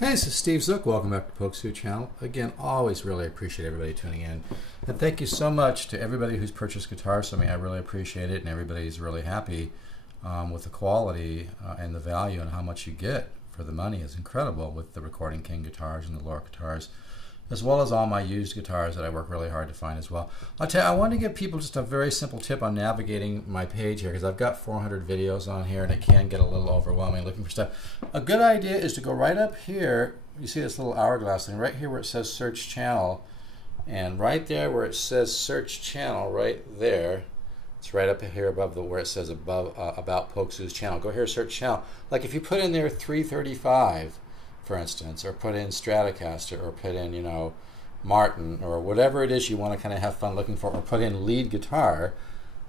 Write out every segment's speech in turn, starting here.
Hey, this is Steve Zook. Welcome back to Polkzoo channel. Again, always really appreciate everybody tuning in. And thank you so much to everybody who's purchased guitars from me. I really appreciate it, and everybody's really happy with the quality and the value and how much you get for the money is incredible with the Recording King guitars and the Lore guitars, as well as all my used guitars that I work really hard to find as well. I'll tell you, I want to give people just a very simple tip on navigating my page here, because I've got 400 videos on here and it can get a little overwhelming looking for stuff. A good idea is to go right up here. You see this little hourglass thing right here where it says search channel, and right there where it says search channel right there, it's right up here above where it says above about Polkzoo's channel. Go here, search channel. Like if you put in there 335, for instance, or put in Stratocaster, or put in, you know, Martin, or whatever it is you want to kind of have fun looking for, or put in lead guitar,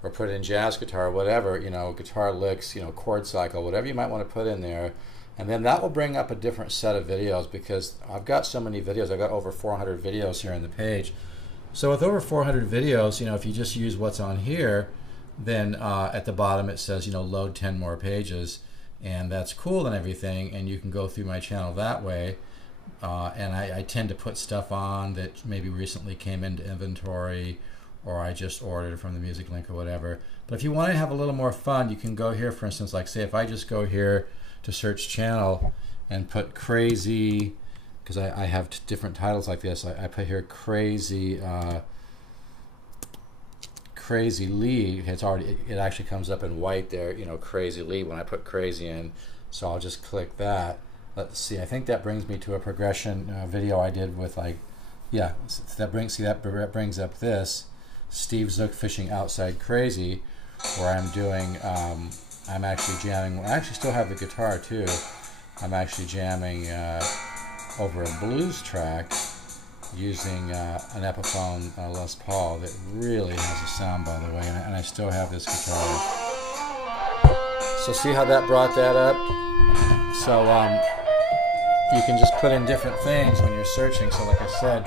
or put in jazz guitar, whatever, you know, guitar licks, you know, chord cycle, whatever you might want to put in there, and then that will bring up a different set of videos, because I've got so many videos. I've got over 400 videos here on the page. So with over 400 videos, you know, if you just use what's on here, then at the bottom it says, you know, load 10 more pages. And that's cool and everything, and you can go through my channel that way. And I tend to put stuff on that maybe recently came into inventory, or I just ordered from the Music Link or whatever. But if you want to have a little more fun, you can go here, for instance, like say if I just go here to search channel and put crazy, because I have different titles like this. I put here crazy Crazy lead. It actually comes up in white there, you know, crazy lead when I put crazy in. So I'll just click that. Let's see, I think that brings me to a progression video I did with, like, yeah, that brings up this Steve Zook Fishing Outside Crazy, where I'm doing I'm actually jamming. I actually still have the guitar too. I'm actually jamming over a blues track using an Epiphone Les Paul that really has a sound, by the way, and I still have this guitar. So see how that brought that up? So you can just put in different things when you're searching. So like I said,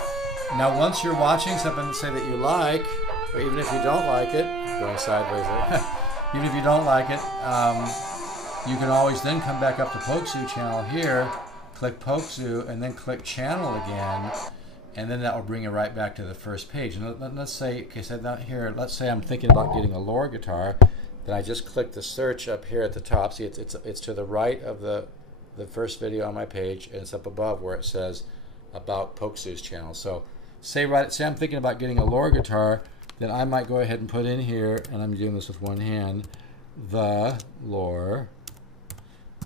now once you're watching something, say that you like, or even if you don't like it, going sideways there, even if you don't like it, you can always then come back up to Polkzoo channel here, click Polkzoo, and then click channel again. And then that will bring you right back to the first page. And let's say, okay, so down here, let's say I'm thinking about getting a Lore guitar. Then I just click the search up here at the top. See, it's to the right of the first video on my page, and it's up above where it says about Polkzoo's channel. So say I'm thinking about getting a Lore guitar, then I might go ahead and put in here, and I'm doing this with one hand, the Lore.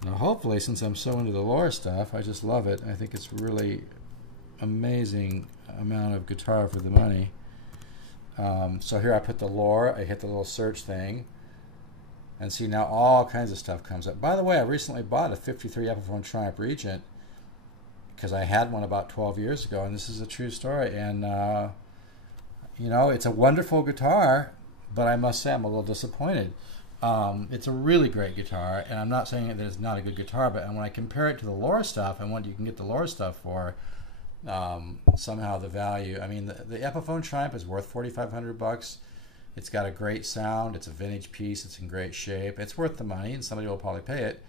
Now hopefully, since I'm so into the Lore stuff, I just love it. I think it's really amazing amount of guitar for the money. So here I put the Lore, I hit the little search thing, and see now all kinds of stuff comes up. By the way, I recently bought a 53 Epiphone Triumph Regent, because I had one about 12 years ago, and this is a true story. And you know, it's a wonderful guitar, but I must say I'm a little disappointed. It's a really great guitar, and I'm not saying that it's not a good guitar, but when I compare it to the Lore stuff and what you can get the Lore stuff for, somehow the value, I mean, the Epiphone Triumph is worth $4,500. It's got a great sound, it's a vintage piece, it's in great shape, it's worth the money, and somebody will probably pay it.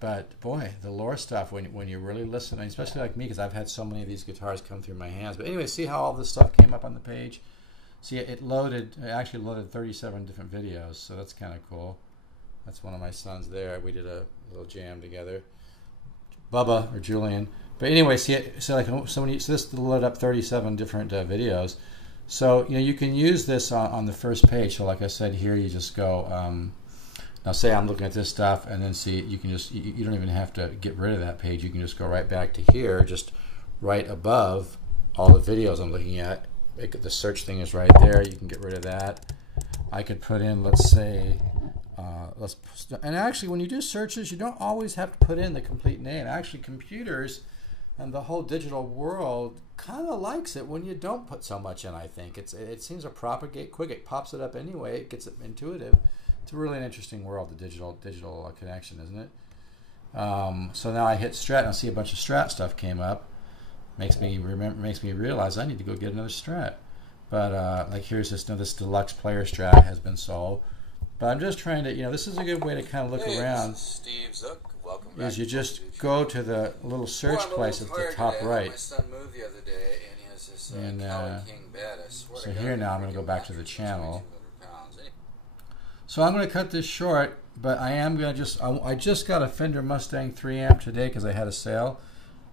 But boy, the Lore stuff, when you really listen, and especially like me, because I've had so many of these guitars come through my hands. But anyway, see how all this stuff came up on the page? See, it actually loaded 37 different videos, so that's kind of cool. That's one of my sons there. We did a little jam together. Bubba or Julian. But anyway, see, so this loaded up 37 different videos. So you know, you can use this on the first page. So like I said, here you just go. Now say I'm looking at this stuff, and then see, you can just, you don't even have to get rid of that page. You can just go right back to here, just right above all the videos I'm looking at. The search thing is right there. You can get rid of that. I could put in, let's say, and actually when you do searches, you don't always have to put in the complete name. Actually, computers and the whole digital world kind of likes it when you don't put so much in. I think it seems to propagate quick. It pops it up anyway. It gets it intuitive. It's really an interesting world, the digital connection, isn't it? So now I hit Strat, and I see a bunch of Strat stuff came up. Makes me realize I need to go get another Strat. But like here's this deluxe player Strat has been sold. But I'm just trying to, you know, this is a good way to kind of look around. Steve Zook. is you just go to the little search place at the top right. My son moved the other day, and he has this King bed. I swear so here now I'm going to go back to the channel. So I'm going to cut this short, but I am going to I just got a Fender Mustang 3 amp today because I had a sale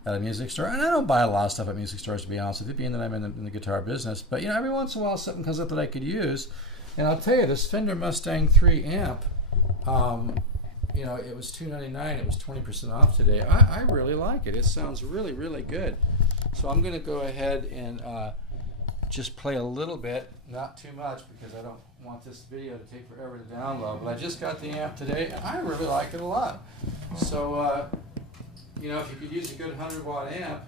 at a music store. And I don't buy a lot of stuff at music stores, to be honest with you, being that I'm in the guitar business. But, you know, every once in a while something comes up that I could use. And I'll tell you, this Fender Mustang 3 amp, you know, it was $299. It was 20% off today. I really like it. It sounds really, really good. So I'm going to go ahead and just play a little bit, not too much, because I don't want this video to take forever to download. But I just got the amp today, and I really like it a lot. So, you know, if you could use a good 100-watt amp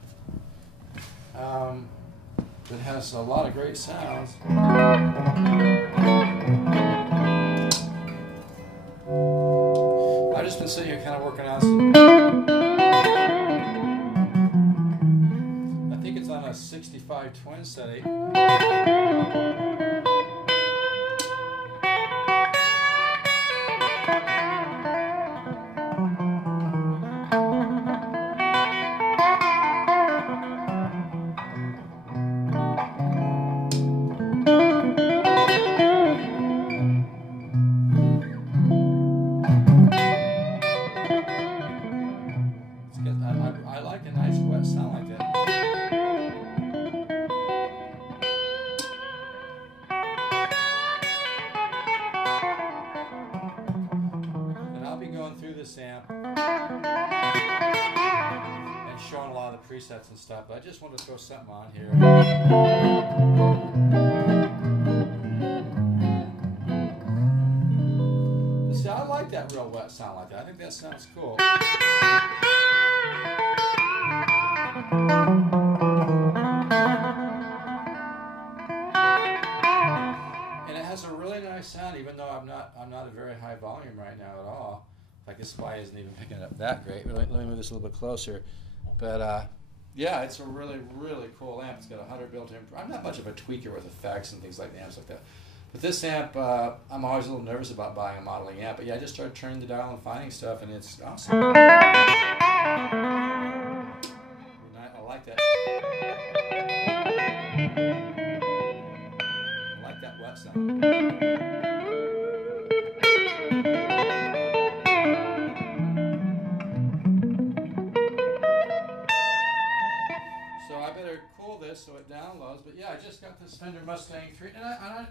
that has a lot of great sounds. I've just been sitting here kind of working on some. I think it's on a 65 twin setting. I like a nice wet sound like that. And I'll be going through this amp and showing a lot of the presets and stuff, but I just wanted to throw something on here. But see, I like that real wet sound like that. I think that sounds cool. And it has a really nice sound, even though I'm not at very high volume right now at all. In fact, this spy isn't even picking it up that great. Let me move this a little bit closer. But yeah, it's a really, really cool amp. It's got 100 built-in. I'm not much of a tweaker with effects and things like amps like that. But this amp, I'm always a little nervous about buying a modeling amp. But yeah, I just started turning the dial and finding stuff, and it's awesome. I like that. I like that wet sound. So I better cool this so it downloads. But yeah, I just got this Fender Mustang 3, and I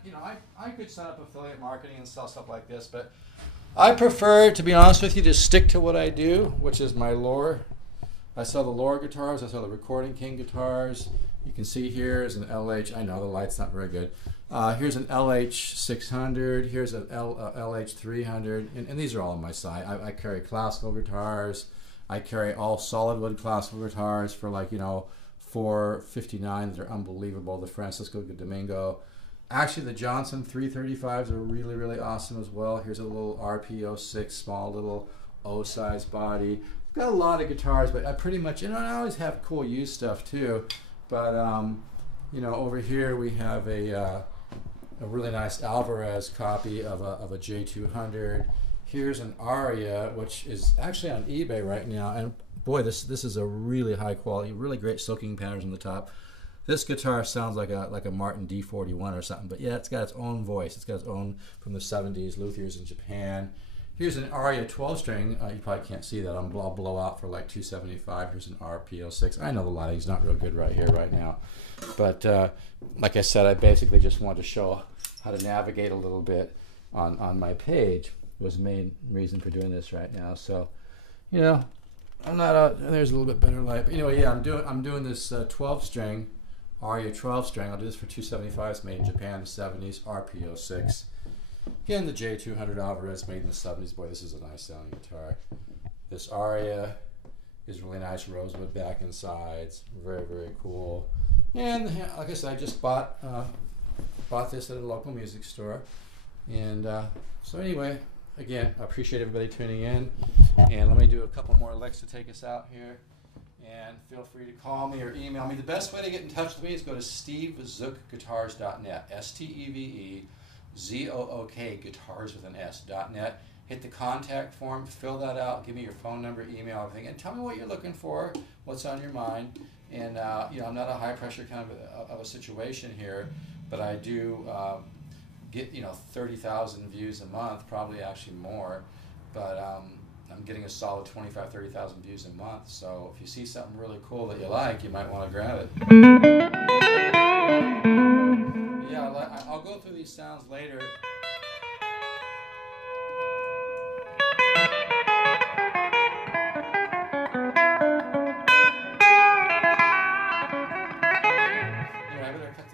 could set up affiliate marketing and sell stuff like this, but I prefer, to be honest with you, to stick to what I do, which is my lure. I sell the Lore guitars. I sell the Recording King guitars. You can see here is an LH. I know the light's not very good. Here's an LH 600. Here's an LH 300. And these are all on my site. I carry classical guitars. I carry all solid wood classical guitars for, like, you know, $459. They're unbelievable. The Francisco Domingo. Actually, the Johnson 335s are really, really awesome as well. Here's a little RP06, small little O-size body. Got a lot of guitars, but I pretty much, you know, I always have cool used stuff too. But you know, over here we have a really nice Alvarez copy of a J200. Here's an Aria, which is actually on eBay right now, and boy, this is a really high quality, really great soaking patterns on the top. This guitar sounds like a Martin D41 or something, but yeah, it's got its own voice. It's got its own from the 70s, luthiers in Japan. Here's an Aria 12-string. You probably can't see that. I'll blow out for like $275. Here's an RP06. I know the lighting's not real good right here, right now. But like I said, I basically just wanted to show how to navigate a little bit on my page. Was the main reason for doing this right now. So, you know, I'm not there's a little bit better light. But anyway, yeah, I'm doing this 12-string, Aria 12-string. I'll do this for $275. It's made in Japan, the 70s, RP06. Again, the J200 Alvarez made in the 70s. Boy, this is a nice sounding guitar. This Aria is really nice, rosewood back and sides. Very, very cool. And like I said, I just bought this at a local music store. And so anyway, again, I appreciate everybody tuning in. And let me do a couple more licks to take us out here. And feel free to call me or email me. The best way to get in touch with me is go to stevezookguitars.net. STEVEZOOK guitars with an S.net. hit the contact form, fill that out, give me your phone number, email, everything, and tell me what you're looking for, what's on your mind. And you know, I'm not a high pressure kind of a situation here, but I do get 30,000 views a month, probably actually more, but I'm getting a solid 25, 30,000 views a month. So if you see something really cool that you like, you might want to grab it. Yeah, I'll go through these sounds later.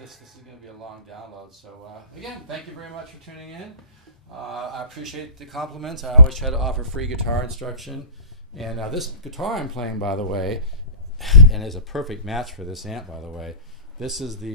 This is going to be a long download. So again, thank you very much for tuning in. I appreciate the compliments. I always try to offer free guitar instruction. And this guitar I'm playing, by the way, and is a perfect match for this amp, by the way. This is the